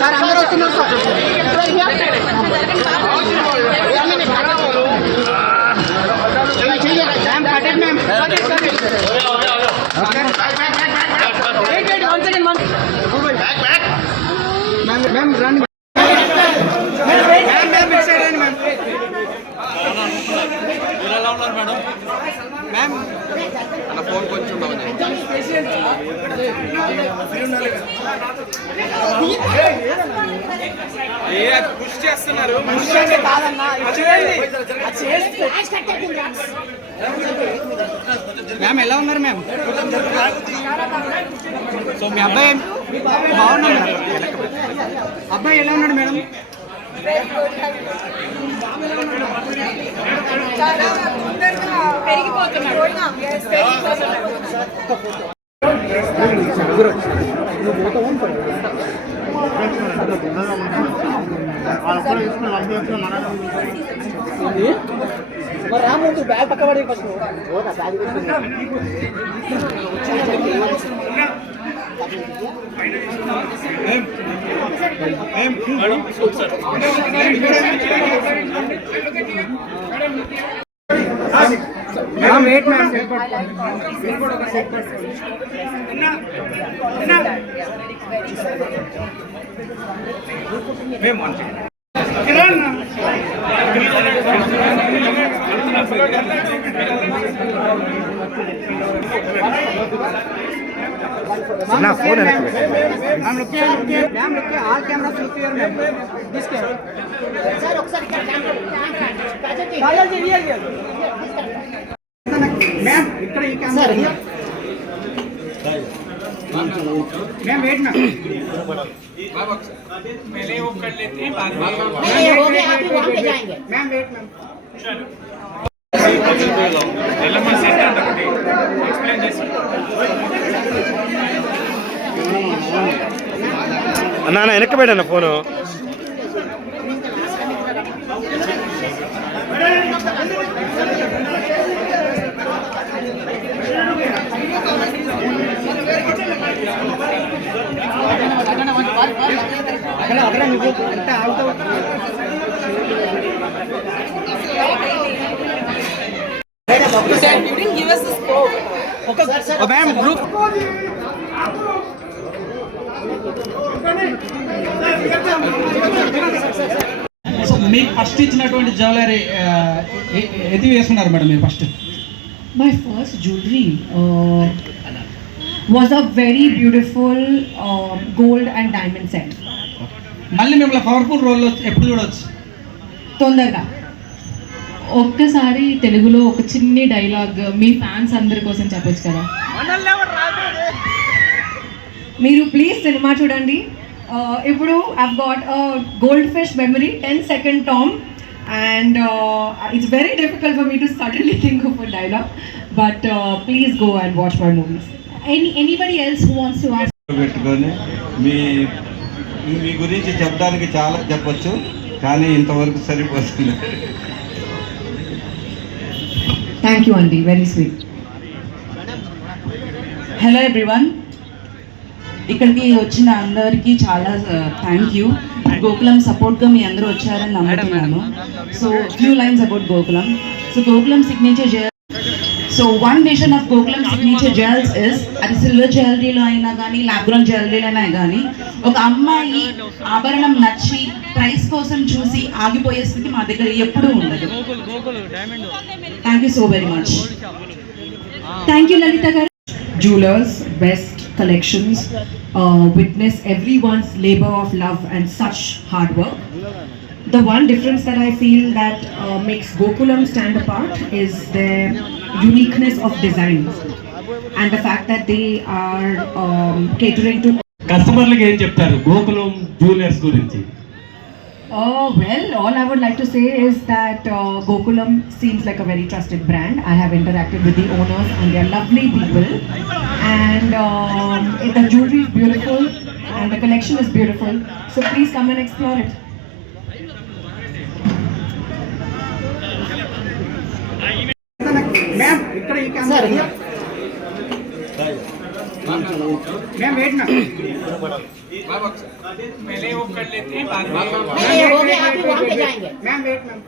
సార్ అందరూ వస్తున్నారు మ్యామ్ రండి మ్యామ్ అన్న ఫోన్ కొంచెం పుష్ చేస్తున్నారు మ్యామ్ ఎలా ఉన్నారు మ్యామ్ సో మీ అబ్బాయి బాగున్నాడు అబ్బాయి ఎలా ఉన్నాడు మేడం రాము బ్యాగ్ పక్క పడి ఫస్ట్ मैम वेट मैम ना फोन है ma'am look all camera full clear ma'am this camera sir ఒకసారి ఇక్కడ కాజల్ जी रियल मैम ఇక్కడ ఈ కెమెరా मैम वेट ना पहले वो कर लेते हैं बाद में नहीं हो गया आप वहां पे जाएंगे मैम वेट मैम चलो ఎల్లమ్మ సెట్ అంటే ఎక్స్ప్లెయిన్ చేసి అన్న వెనక్కి పెట్టన్న phone You didn't give us the scope. Okay, oh, ma'am, group. So మీకు ఫస్ట్ ఇచ్చినటువంటి జ్యువెలరీ ఎది వేసుకున్నారు మేడం మీరు first? My first jewelry was a very beautiful gold and diamond set. మళ్ళీ మిమ్మల్ని పవర్ఫుల్ రోల్లో ఎప్పుడు చూడవచ్చు? తొందరగా ఒక్కసారి తెలుగులో ఒక చిన్ని డైలాగ్ మీ ఫ్యాన్స్ అందరి కోసం చెప్పొచ్చు కదా? మీరు ప్లీజ్ సినిమా చూడండి. ఇప్పుడు I've got a goldfish memory 10-second Tom and it's very difficult for me to suddenly think of a dialogue but please go and watch my movies. Anybody else who wants to ask? పెట్టుకొని మీ గురించి చెప్పడానికి చాలా చెప్పొచ్చు కానీ ఇంతవరకు సరిపోతుంది. Thank you Andy, very sweet. Hello everyone. ఇక్కడికి వచ్చిన అందరికీ చాలా థ్యాంక్ యూ. గోకులం సపోర్ట్గా మీ అందరూ వచ్చారని నమ్ముతున్నాను. So few lines about Gokulam. So Gokulam signature jewel. So one vision of Gokulam signature jewels is అది సిల్వర్ జ్యువెలరీలో అయినా కానీ ల్యాబ్రాన్ జ్యువెలరీలో అయినా కానీ ఒక అమ్మాయి ఆభరణం నచ్చి ప్రైస్ కోసం చూసి ఆగిపోయే స్థితి మా దగ్గర ఎప్పుడూ ఉండదు. Thank you so very much. Thank you Lalita garu. Jewelers, best collections, witness everyone's labor of love and such hard work. The one difference that I feel that makes Gokulam stand apart is their uniqueness of design and the fact that they are catering to కస్టమర్లకు ఏం చెప్తారు గోకులం జ్యువెలర్స్ గురించి? Well, all I would like to say is that Gokulam seems like a very trusted brand. I have interacted with the owners and they are lovely people and the jewelry is beautiful and the collection is beautiful. So please come and explore it. Ma'am ఇక్కడ ఈ camera ma'am wait ना नहीं, ये हो गया, आप लोग वहाँ पे जाएंगे। Ma'am wait ma'am